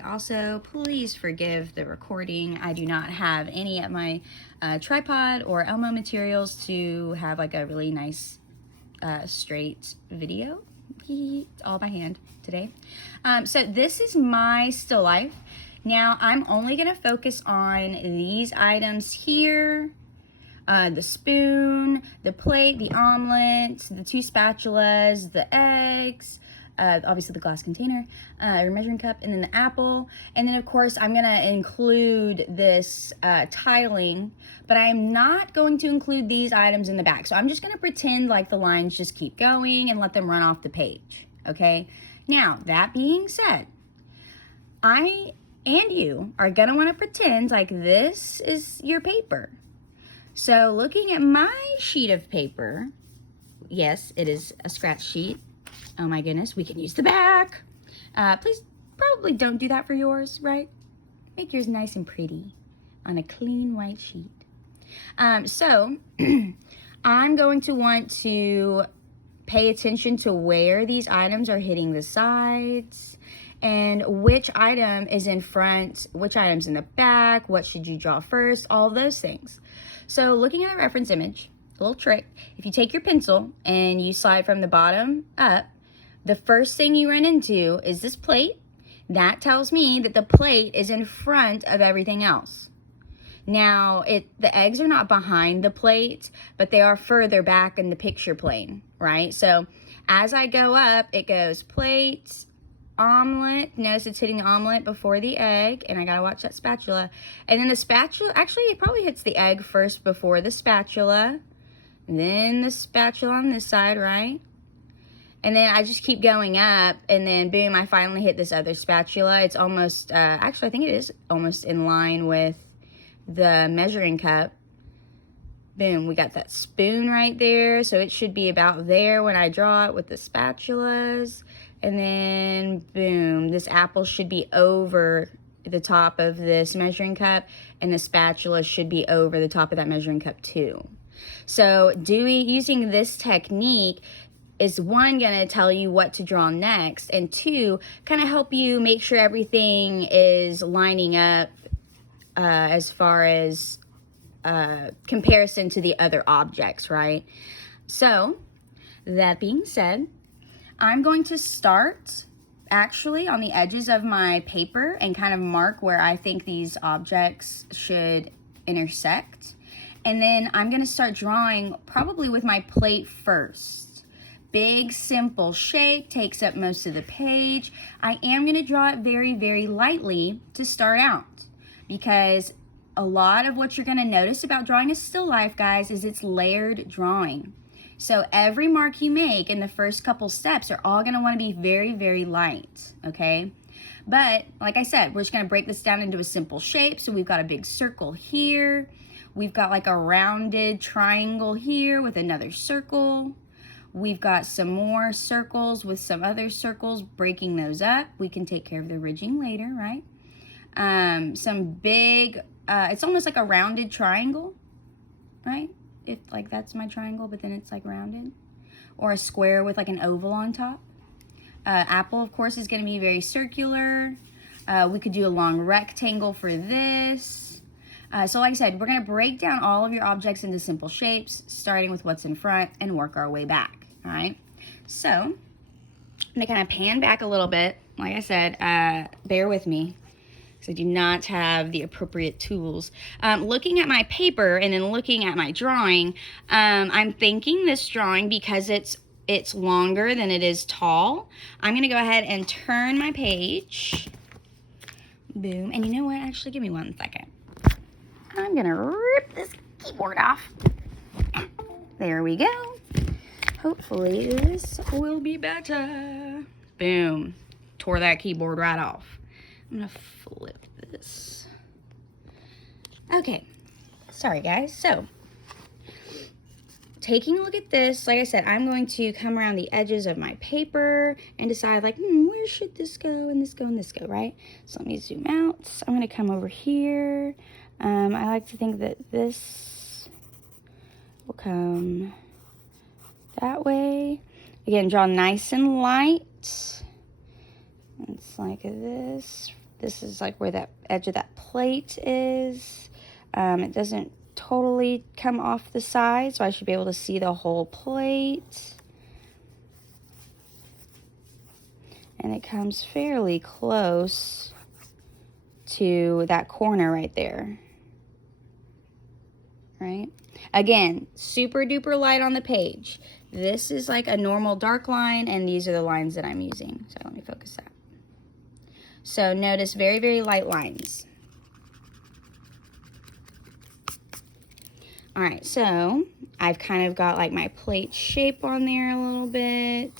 Also, please forgive the recording. I do not have any of my tripod or Elmo materials to have like a really nice straight video. It's all by hand today. So this is my still life. Now I'm only going to focus on these items here. The spoon, the plate, the omelet, the 2 spatulas, the eggs, obviously the glass container, your measuring cup, and then the apple. And then of course I'm gonna include this tiling, but I'm not going to include these items in the back. So I'm just gonna pretend like the lines just keep going and let them run off the page, okay? Now, that being said, I and you are gonna wanna pretend like this is your paper. So looking at my sheet of paper, yes, it is a scratch sheet. Oh my goodness, we can use the back. Please probably don't do that for yours, right? Make yours nice and pretty on a clean white sheet. So I'm going to want to pay attention to where these items are hitting the sides and which item is in front, which item's in the back, what should you draw first, all those things. So looking at a reference image, a little trick, if you take your pencil and you slide from the bottom up, the first thing you run into is this plate. That tells me that the plate is in front of everything else. Now, the eggs are not behind the plate, but they are further back in the picture plane, right? So as I go up, it goes plate, omelet. Notice it's hitting the omelet before the egg, and I gotta watch that spatula. And then the spatula, actually it probably hits the egg first before the spatula, and then the spatula on this side, right? And then I just keep going up, and then boom, I finally hit this other spatula. It's almost, actually I think it is almost in line with the measuring cup. Boom, we got that spoon right there, so it should be about there when I draw it with the spatulas. And then boom, this apple should be over the top of this measuring cup, and the spatula should be over the top of that measuring cup too. So using this technique is, one, gonna tell you what to draw next, and two, kind of help you make sure everything is lining up as far as comparison to the other objects, right? So that being said, I'm going to start actually on the edges of my paper and kind of mark where I think these objects should intersect. And then I'm going to start drawing probably with my plate first. Big, simple shape, takes up most of the page. I am going to draw it very, very lightly to start out, because a lot of what you're going to notice about drawing a still life, guys, is it's layered drawing. So every mark you make in the first couple steps are all going to want to be very, very light, okay? But like I said, we're just going to break this down into a simple shape. So we've got a big circle here. We've got like a rounded triangle here with another circle. We've got some more circles with some other circles, breaking those up. We can take care of the ridging later, right? Some big, it's almost like a rounded triangle, right? If like that's my triangle, but then it's like rounded, or a square with like an oval on top. Apple, of course, is going to be very circular. We could do a long rectangle for this. So like I said, we're going to break down all of your objects into simple shapes, starting with what's in front and work our way back, all right? So I'm going to kind of pan back a little bit. Like I said, bear with me, I do not have the appropriate tools. Looking at my paper and then looking at my drawing, I'm thinking this drawing, because it's longer than it is tall, I'm gonna go ahead and turn my page. Boom. And you know what? Actually, give me 1 second. I'm gonna rip this keyboard off. There we go. Hopefully this will be better. Boom. Tore that keyboard right off. I'm gonna flip this. Okay, sorry guys. So, taking a look at this, like I said, I'm going to come around the edges of my paper and decide like, where should this go and this go and this go, right? So let me zoom out. I'm gonna come over here. I like to think that this will come that way. Again, draw nice and light. It's like this this is like where that edge of that plate is. It doesn't totally come off the side, so I should be able to see the whole plate. And it comes fairly close to that corner right there. Right? Again, super duper light on the page. This is like a normal dark line, and these are the lines that I'm using. So let me focus that. So notice very, very light lines. All right, so I've kind of got like my plate shape on there a little bit.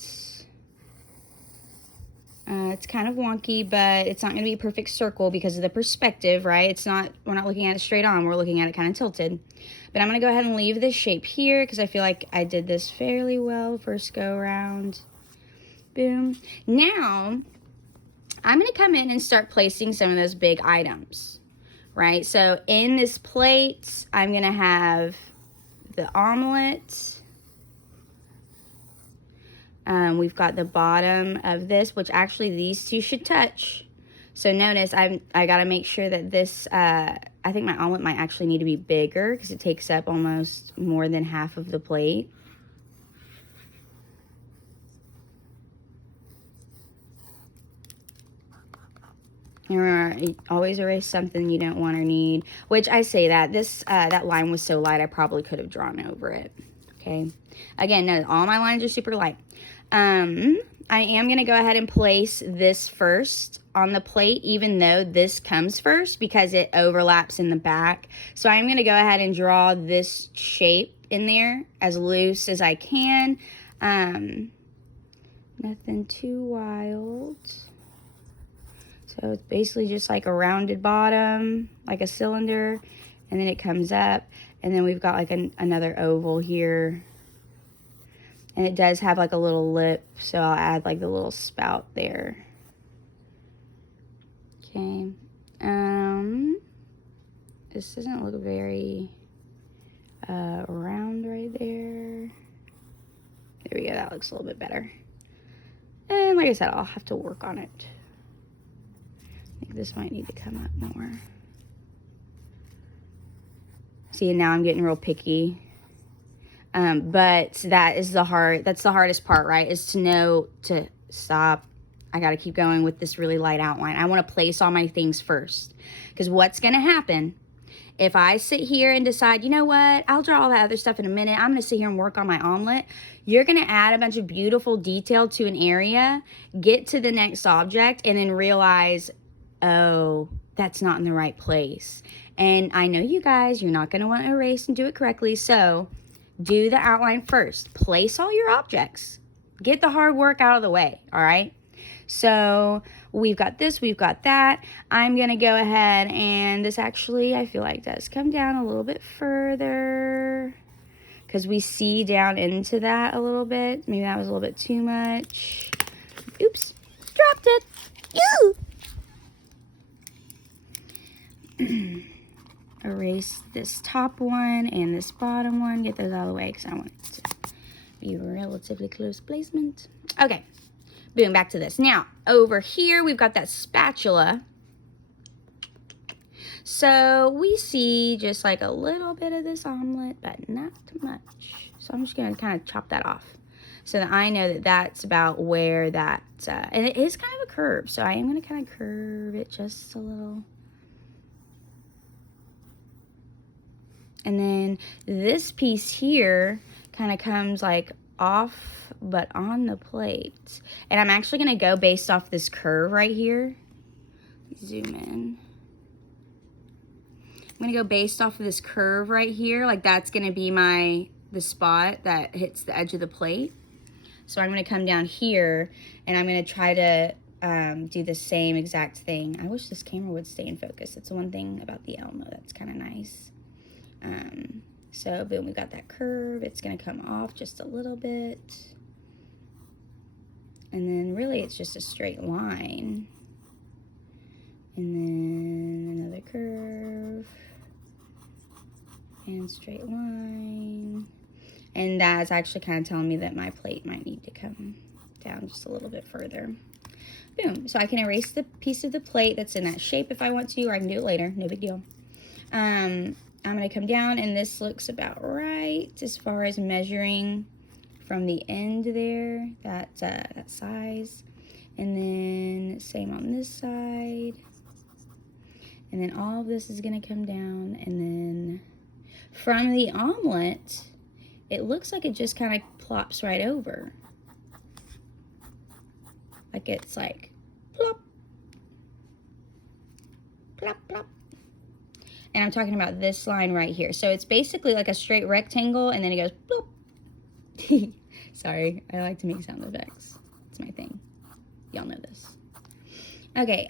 It's kind of wonky, but it's not going to be a perfect circle because of the perspective, right? It's not, we're not looking at it straight on, we're looking at it kind of tilted. But I'm going to go ahead and leave this shape here because I feel like I did this fairly well first go around. Boom. Now, I'm going to come in and start placing some of those big items, right? So in this plate, I'm going to have the omelet. We've got the bottom of this, which actually these two should touch. So notice I got to make sure that this, I think my omelet might actually need to be bigger because it takes up almost more than half of the plate. And remember, always erase something you don't want or need, which I say that this, that line was so light I probably could have drawn over it. Okay. Again, no, all my lines are super light. I am going to go ahead and place this first on the plate, even though this comes first because it overlaps in the back. So I'm going to go ahead and draw this shape in there as loose as I can. Nothing too wild. So it's basically just like a rounded bottom, like a cylinder, and then it comes up, and then we've got like another oval here. And it does have like a little lip, so I'll add like the little spout there. Okay. This doesn't look very round right there. There we go, that looks a little bit better. And like I said, I'll have to work on it. I think this might need to come up more. See, now I'm getting real picky. But that's the hardest part, right? Is to know to stop. I got to keep going with this really light outline. I want to place all my things first. Because what's going to happen if I sit here and decide, you know what, I'll draw all that other stuff in a minute. I'm going to sit here and work on my omelet. You're going to add a bunch of beautiful detail to an area, get to the next object, and then realize, oh, that's not in the right place. And I know you guys, you're not going to want to erase and do it correctly. So do the outline first. Place all your objects. Get the hard work out of the way, all right? So we've got this, we've got that. I'm going to go ahead and this actually, I feel like does come down a little bit further because we see down into that a little bit. Maybe that was a little bit too much. Oops, dropped it. Ew. Erase this top one and this bottom one. Get those out of the way because I want it to be relatively close placement. Okay, boom, back to this. Now, over here, we've got that spatula. So we see just like a little bit of this omelet, but not too much. So I'm just going to kind of chop that off so that I know that that's about where that, and it is kind of a curve. So I am going to kind of curve it just a little. And then this piece here kind of comes like off, but on the plate. And I'm actually going to go based off this curve right here. Zoom in. I'm going to go based off of this curve right here. Like that's going to be the spot that hits the edge of the plate. So I'm going to come down here and I'm going to try to do the same exact thing. I wish this camera would stay in focus. It's the one thing about the Elmo that's kind of nice. So boom, we got that curve. It's going to come off just a little bit. And then really it's just a straight line. And then another curve. And straight line. And that's actually kind of telling me that my plate might need to come down just a little bit further. boom. So I can erase the piece of the plate that's in that shape if I want to, or I can do it later, no big deal. I'm gonna come down, and this looks about right as far as measuring from the end there, that size. And then same on this side. And then all of this is gonna come down, and then from the omelet, it looks like it just kind of plops right over. Like it's like plop, plop, plop. And I'm talking about this line right here. So it's basically like a straight rectangle, and then it goes plop. Sorry, I like to make sound effects. It's my thing. Y'all know this. Okay,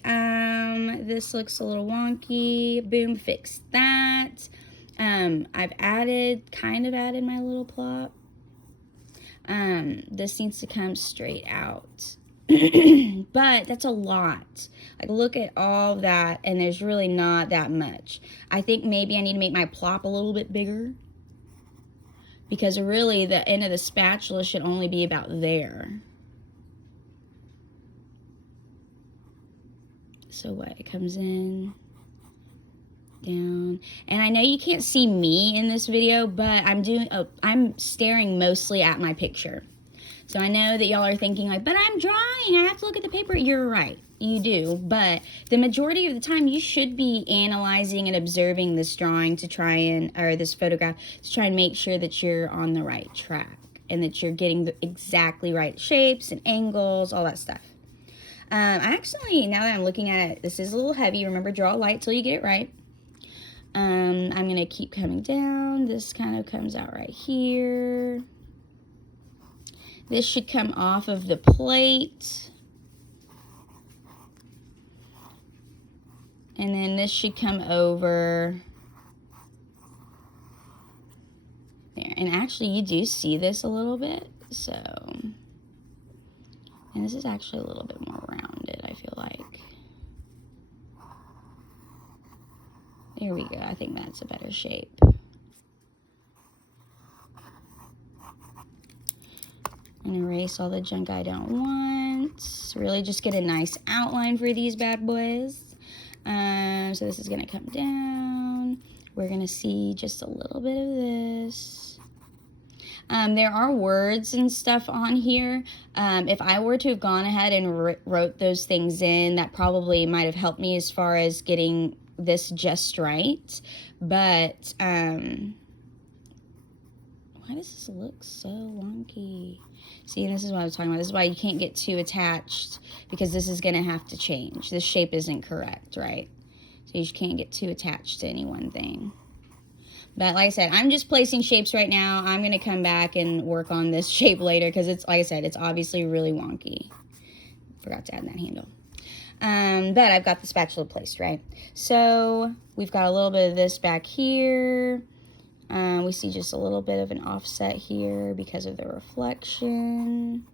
this looks a little wonky. Boom, fix that. I've kind of added my little plop. This needs to come straight out. But that's a lot. Like, look at all that, and there's really not that much. I think maybe I need to make my plop a little bit bigger, because really the end of the spatula should only be about there. So what, it comes in, down, and I know you can't see me in this video, but I'm staring mostly at my picture. So I know that y'all are thinking like, but I'm drawing, I have to look at the paper. You're right, you do, but the majority of the time you should be analyzing and observing this drawing to try and, or this photograph, to try and make sure that you're on the right track and that you're getting the exactly right shapes and angles, all that stuff. Actually, now that I'm looking at it, this is a little heavy. Remember, draw light till you get it right. I'm going to keep coming down. This kind of comes out right here. This should come off of the plate. And then this should come over there. And actually, you do see this a little bit. So, and this is actually a little bit more rounded, I feel like. There we go. I think that's a better shape. And erase all the junk I don't want. Really just get a nice outline for these bad boys. So this is going to come down. We're going to see just a little bit of this. There are words and stuff on here. If I were to have gone ahead and wrote those things in, that probably might have helped me as far as getting this just right. But why does this look so wonky? See, this is what I was talking about. This is why you can't get too attached, because this is going to have to change. This shape isn't correct, right? So you can't get too attached to any one thing. But like I said, I'm just placing shapes right now. I'm going to come back and work on this shape later, because it's, like I said, it's obviously really wonky. Forgot to add that handle. But I've got the spatula placed, right? So we've got a little bit of this back here. We see just a little bit of an offset here because of the reflection.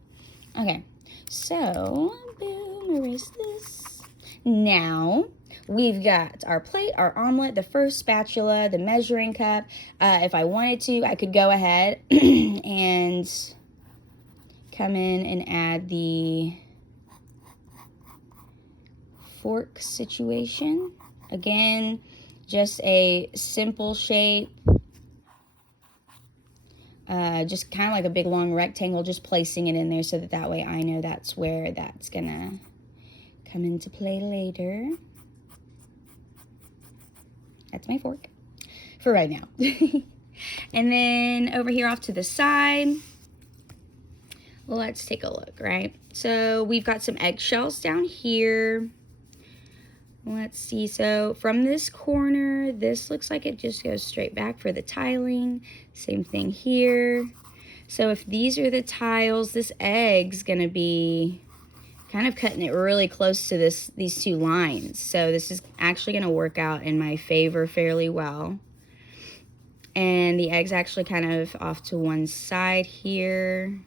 Okay, so boom, erase this. Now we've got our plate, our omelet, the first spatula, the measuring cup. If I wanted to, I could go ahead and come in and add the fork situation. Again, just a simple shape. Just kind of like a big long rectangle, just placing it in there so that way I know that's where that's gonna come into play later. That's my fork for right now. And then over here off to the side, let's take a look, right? So we've got some eggshells down here. Let's see, so from this corner, this looks like it just goes straight back for the tiling. Same thing here. So if these are the tiles, this egg's gonna be kind of cutting it really close to these two lines. So this is actually gonna work out in my favor fairly well. And the egg's actually kind of off to one side here.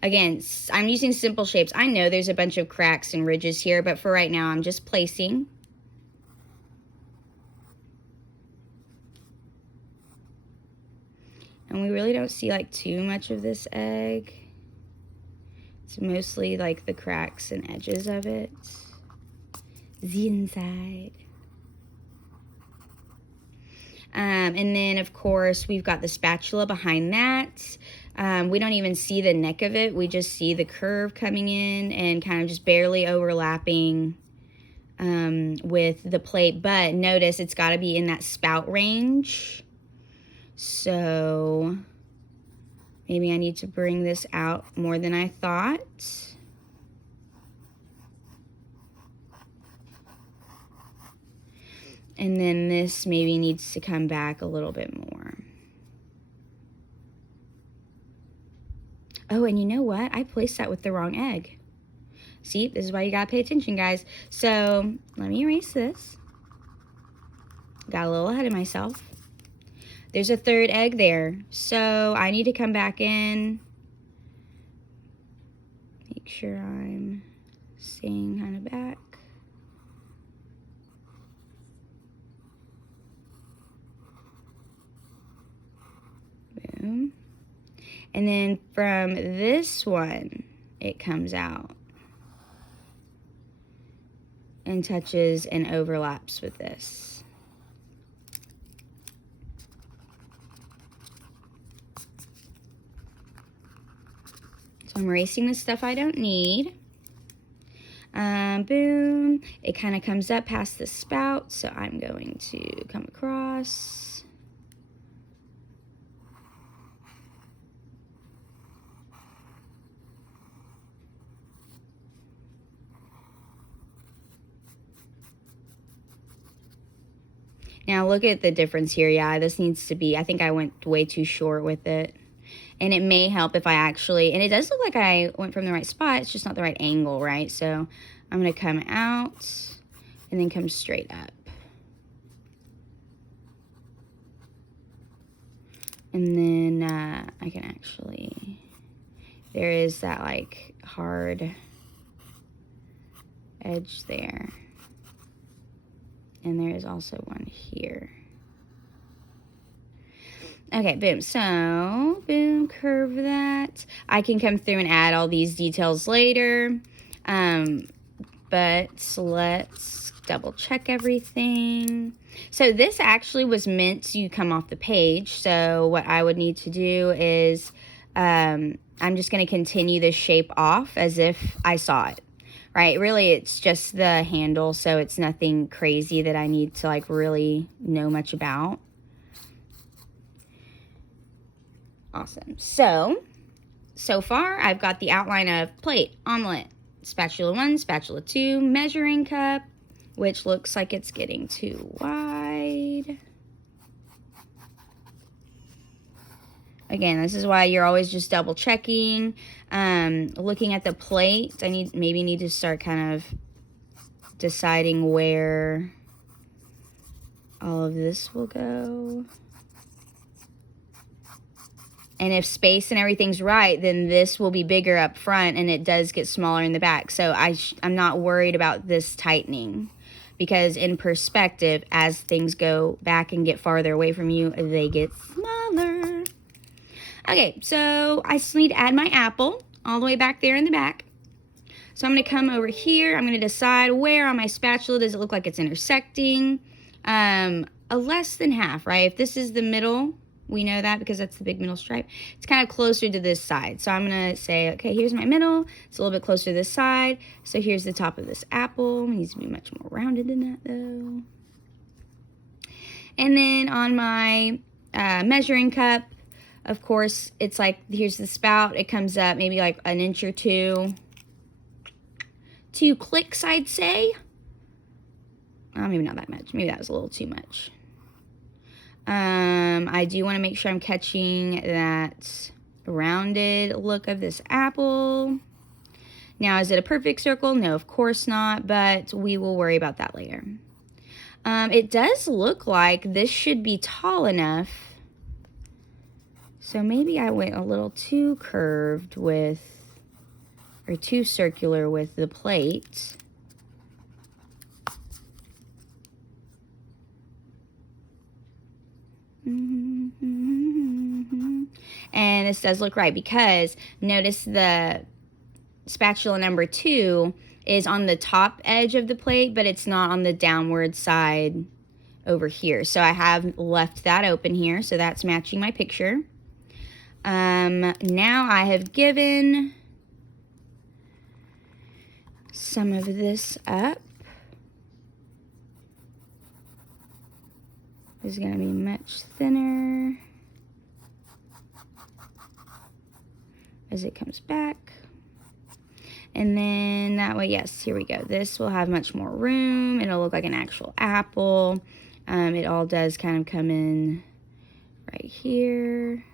Again, I'm using simple shapes. I know there's a bunch of cracks and ridges here, but for right now, I'm just placing. And we really don't see like too much of this egg. It's mostly like the cracks and edges of it. The inside. And then, of course, we've got the spatula behind that. We don't even see the neck of it. We just see the curve coming in and kind of just barely overlapping with the plate. But notice it's got to be in that spout range. So maybe I need to bring this out more than I thought. And then this maybe needs to come back a little bit more. Oh, and you know what? I placed that with the wrong egg. See, this is why you gotta pay attention, guys. So let me erase this. Got a little ahead of myself. There's a third egg there. So I need to come back in. Make sure I'm staying kind of back. Boom. And then from this one, it comes out and touches and overlaps with this. So I'm erasing the stuff I don't need. Boom. It kind of comes up past the spout, so I'm going to come across. Now look at the difference here. Yeah, this needs to be, I think I went way too short with it. And it may help if I actually, and it does look like I went from the right spot. It's just not the right angle, right? So I'm going to come out and then come straight up. And then I can actually, there is that like hard edge there. And there is also one here. Okay, boom. So, boom, curve that. I can come through and add all these details later. But let's double check everything. So this actually was meant to come off the page. So what I would need to do is, I'm just going to continue this shape off as if I saw it. Right, really it's just the handle, so it's nothing crazy that I need to like really know much about. Awesome. So far I've got the outline of plate, omelet, spatula 1, spatula 2, measuring cup, which looks like it's getting too wide. Again, this is why you're always just double checking. Looking at the plate, I maybe need to start kind of deciding where all of this will go. And if space and everything's right, then this will be bigger up front and it does get smaller in the back. So I'm not worried about this tightening, because in perspective, as things go back and get farther away from you, they get smaller. Okay, so I just need to add my apple all the way back there in the back. So I'm going to come over here. I'm going to decide where on my spatula does it look like it's intersecting. A less than half, right? If this is the middle, we know that because that's the big middle stripe. It's kind of closer to this side. So I'm going to say, okay, here's my middle. It's a little bit closer to this side. So here's the top of this apple. It needs to be much more rounded than that, though. And then on my measuring cup, of course, it's like, here's the spout. It comes up maybe like an inch or two. 2 clicks, I'd say. Maybe not that much. Maybe that was a little too much. I do want to make sure I'm catching that rounded look of this apple. Now, is it a perfect circle? No, of course not, but we will worry about that later. It does look like this should be tall enough. So maybe I went a little too curved with, or too circular with the plate. And this does look right, because notice the spatula number 2 is on the top edge of the plate, but it's not on the downward side over here. So I have left that open here, so that's matching my picture. Now I have given some of this up. This is going to be much thinner as it comes back. And then that way, yes, here we go. This will have much more room. It'll look like an actual apple. It all does kind of come in right here.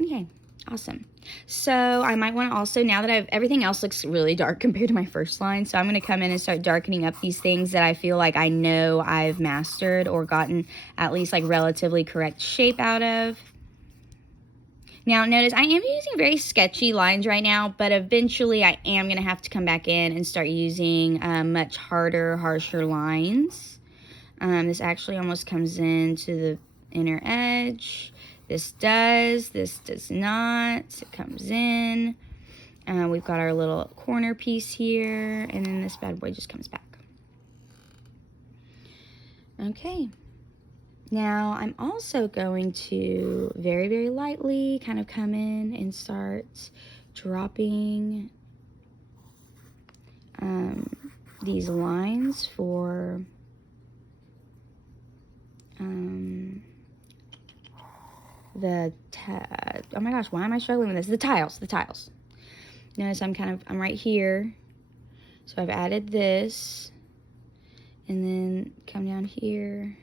Okay, awesome. So I might want to also, now that everything else looks really dark compared to my first line, so I'm going to come in and start darkening up these things that I feel like I know I've mastered or gotten at least like relatively correct shape out of. Now notice I am using very sketchy lines right now, but eventually I am going to have to come back in and start using much harder, harsher lines. This actually almost comes into the inner edge. This does not. It comes in. We've got our little corner piece here, and then this bad boy just comes back. Okay. Now I'm also going to very, very lightly kind of come in and start dropping these lines for oh my gosh, why am I struggling with this? The tiles. Notice I'm right here. So I've added this, and then come down here,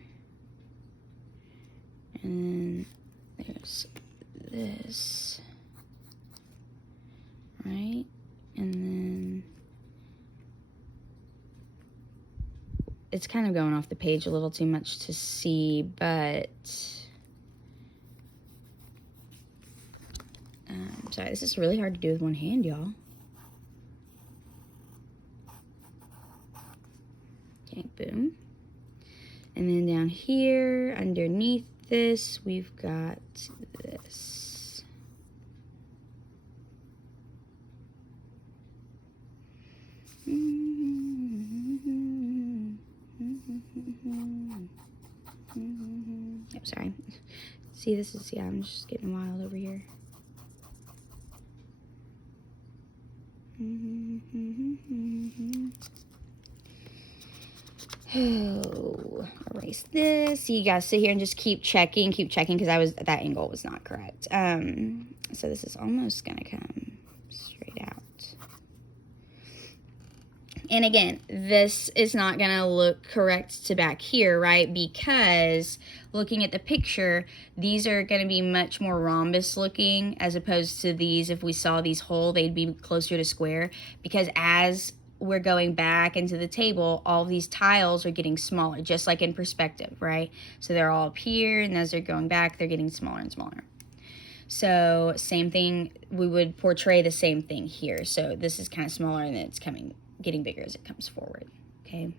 and then there's this, right? And then it's kind of going off the page a little too much to see, but sorry, this is really hard to do with one hand, y'all. Okay, boom. And then down here, underneath this, we've got this. Oh, sorry. See, this is, yeah, I'm just getting wild over here. Oh, erase this. You guys sit here and just keep checking because that angle was not correct. So this is almost gonna come straight out. And again, this is not gonna look correct to back here, right? Because looking at the picture, these are gonna be much more rhombus looking as opposed to these. If we saw these whole, they'd be closer to square, because as we're going back into the table, all these tiles are getting smaller, just like in perspective, right? So they're all up here, and as they're going back, they're getting smaller and smaller. So same thing, we would portray the same thing here. So this is kind of smaller, and then it's getting bigger as it comes forward, okay?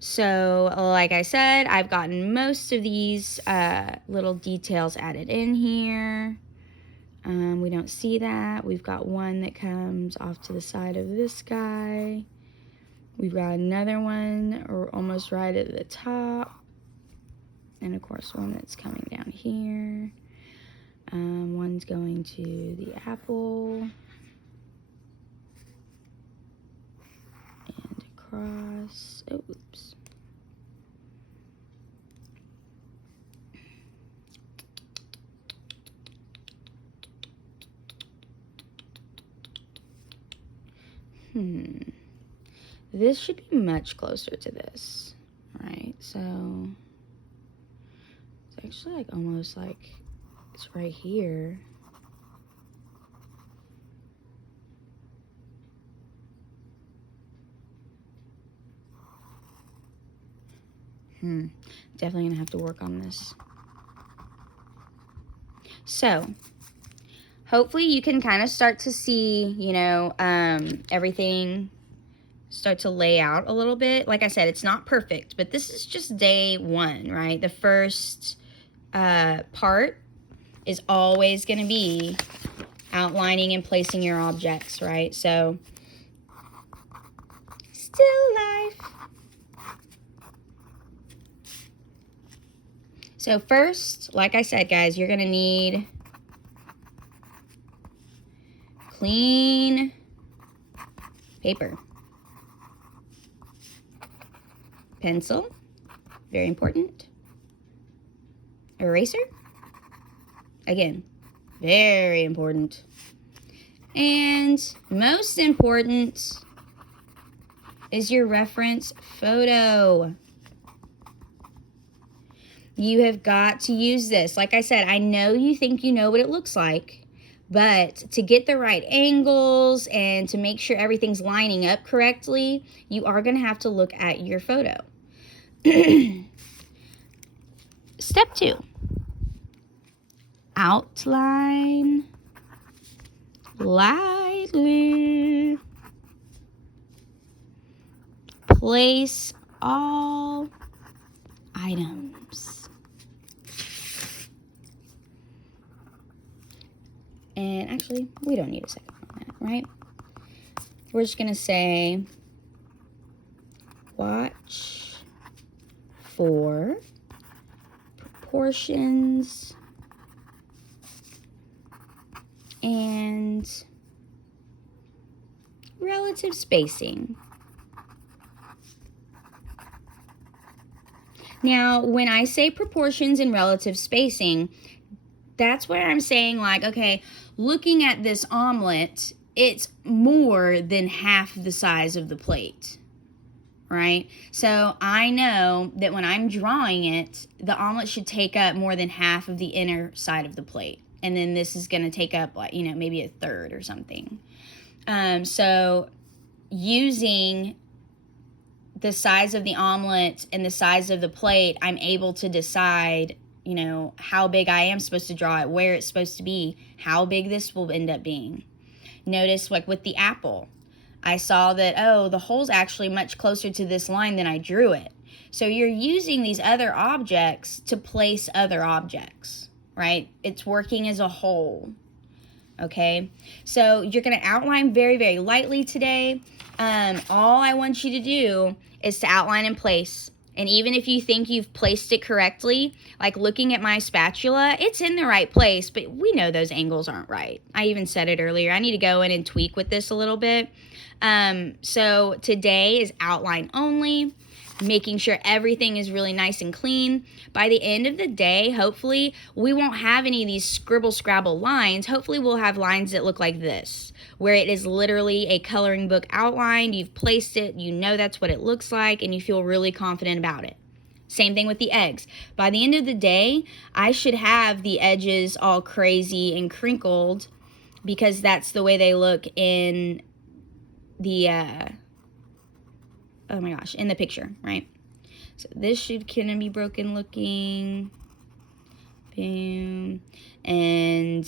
So like I said, I've gotten most of these little details added in here. We don't see that. We've got one that comes off to the side of this guy. We've got another one almost right at the top. And of course one that's coming down here. One's going to the apple. And across. Oh, oops. This should be much closer to this, right? So it's actually like almost like it's right here. Definitely gonna have to work on this. So hopefully you can kind of start to see, you know, everything start to lay out a little bit. Like I said, it's not perfect, but this is just day one, right? The first part is always going to be outlining and placing your objects, right? So, still life. So first, like I said, guys, you're going to need clean paper, pencil, very important, eraser, again, very important, and most important is your reference photo. You have got to use this. Like I said, I know you think you know what it looks like, but to get the right angles and to make sure everything's lining up correctly, you are going to have to look at your photo. Step 2. Outline lightly. Place all items. And actually, we don't need a second on that, right? We're just going to say, watch for proportions and relative spacing. Now, when I say proportions and relative spacing, that's where I'm saying, like, okay, looking at this omelet, it's more than half the size of the plate, right? So I know that when I'm drawing it, the omelet should take up more than half of the inner side of the plate. And then this is going to take up, like, you know, maybe a third or something. So using the size of the omelet and the size of the plate, I'm able to decide, you know, how big I am supposed to draw it, where it's supposed to be, how big this will end up being. Notice, like with the apple, I saw that, oh, the hole's actually much closer to this line than I drew it. So you're using these other objects to place other objects, right? It's working as a whole, okay? So you're going to outline very, very lightly today. All I want you to do is to outline in place. And even if you think you've placed it correctly, like looking at my spatula, it's in the right place, but we know those angles aren't right. I even said it earlier. I need to go in and tweak with this a little bit. So today is outline only, making sure everything is really nice and clean. By the end of the day, hopefully, we won't have any of these scribble-scrabble lines. Hopefully, we'll have lines that look like this, where it is literally a coloring book outline. You've placed it, you know that's what it looks like, and you feel really confident about it. Same thing with the eggs. By the end of the day, I should have the edges all crazy and crinkled because that's the way they look in the, oh my gosh, in the picture, right? So this should kind of be broken looking. Boom. And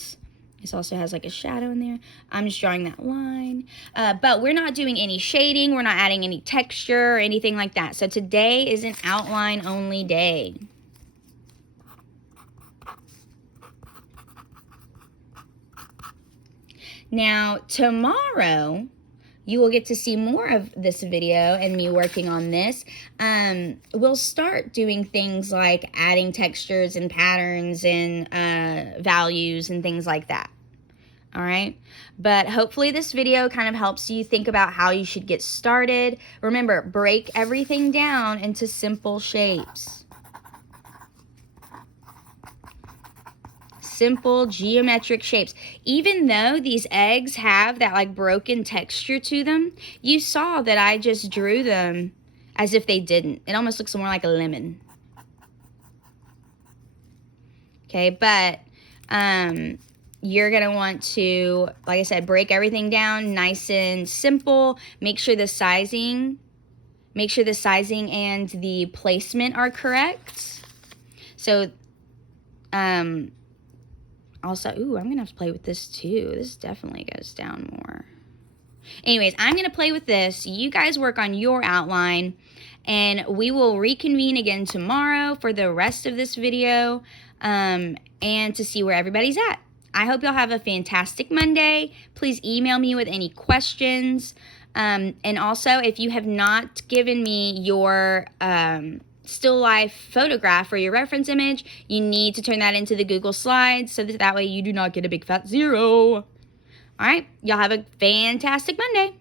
this also has like a shadow in there. I'm just drawing that line. But we're not doing any shading. We're not adding any texture or anything like that. So today is an outline only day. Now, tomorrow, you will get to see more of this video and me working on this. We'll start doing things like adding textures and patterns and values and things like that. All right, but hopefully this video kind of helps you think about how you should get started. Remember, break everything down into simple shapes. Simple geometric shapes. Even though these eggs have that like broken texture to them, you saw that I just drew them as if they didn't. It almost looks more like a lemon. Okay, but you're going to want to, like I said, break everything down nice and simple. Make sure the sizing and the placement are correct. So, also, ooh, I'm going to have to play with this too. This definitely goes down more. Anyways, I'm going to play with this. You guys work on your outline, and we will reconvene again tomorrow for the rest of this video and to see where everybody's at. I hope y'all have a fantastic Monday. Please email me with any questions. And also, if you have not given me your still life photograph or your reference image, you need to turn that into the Google Slides so that way you do not get a big fat 0. All right, y'all have a fantastic Monday.